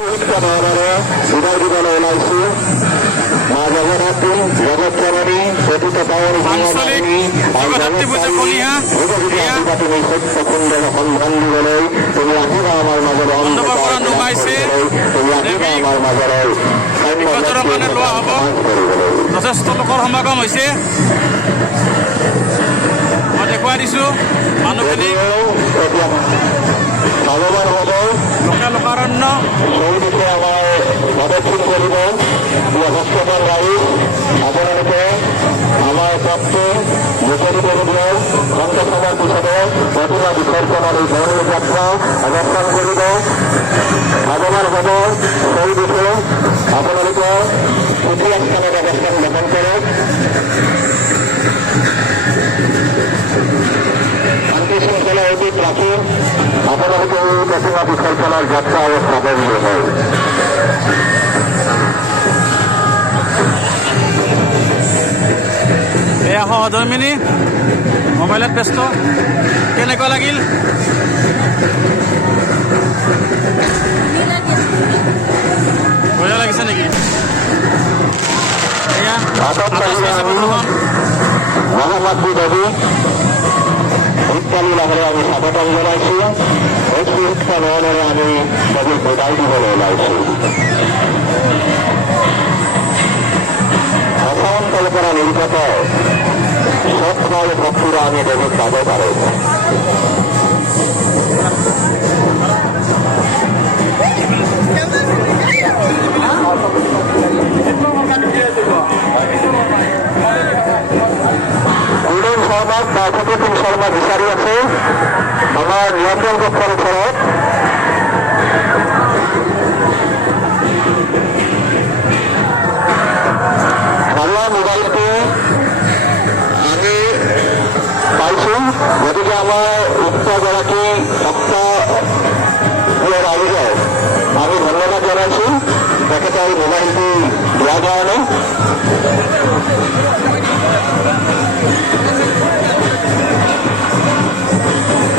বিদায় দিবলৈ ওলাইছো মা জগন্নাথী জগৎজননী পতিত পাৱনী জগদ্ধাত্ৰী পূজা কলিহা তুমি সত্য সুন্দৰ সন্ধান দিবলৈ তুমি আহিবা আমাৰ মাজলৈ তুমি আহিবা আমাৰ মাজলৈ মানে লোৱা হ'ব। যথেষ্ট লোকৰ সমাগম হৈছে। মই দেখুৱাই দিছোঁ মানুহখিনিক ভগৱান হ'ব লোকাৰণ্য সেই দিশে আমাৰ প্ৰদক্ষিণ কৰিব হস্তমান ৰাইজ আপোনালোকে আমাৰ পথটো মুকলি কৰি দিয়ক। ঘণ্টা সময়ৰ পিছতে প্ৰতিমা বিসৰ্জনৰ এই ধৰ্মীয় যাত্ৰা অনুষ্ঠান কৰিব। ভগৱান হ'ব সেই দিশে আপোনালোকে তৃতীয় স্থানত অৱস্থান গ্ৰহণ কৰক। শান্তি শৃংখলা অধিক ৰাখি আপোনালোকে এই প্ৰতিমা বিসৰ্জনৰ যাত্ৰা অৱস্থাপন হয়। এয়া সহধৰ্মিনী মোবাইলত ব্যস্ত। কেনেকুৱা লাগিল? বঢ়িয়া লাগিছে নেকি? এয়া মহামাতৃ দেৱী ইত্যাদি লাভেৰে আমি স্বাগতম জনাইছো। শিক্ষা নহলেৰে আমি দেৱীক বিদায় দিবলৈ ওলাইছো। অসমৰ পৰা নিৰ্গত সৎফল ভক্তিৰে আমি দেৱীক পাব পাৰোঁ। কুলন শৰ্মাক বা ফটোকিং শৰ্মা বিচাৰি আছে আমাৰ নিয়ন্ত্ৰণ কক্ষৰ ওচৰত। ঘৰুৱা মোবাইলটো আমি পাইছো, গতিকে আমাৰ উক্তগৰাকী ভক্ত ৰাইজক আমি ধন্যবাদ জনাইছো তেখেতৰ মোবাইলটো দিয়াৰ কাৰণে।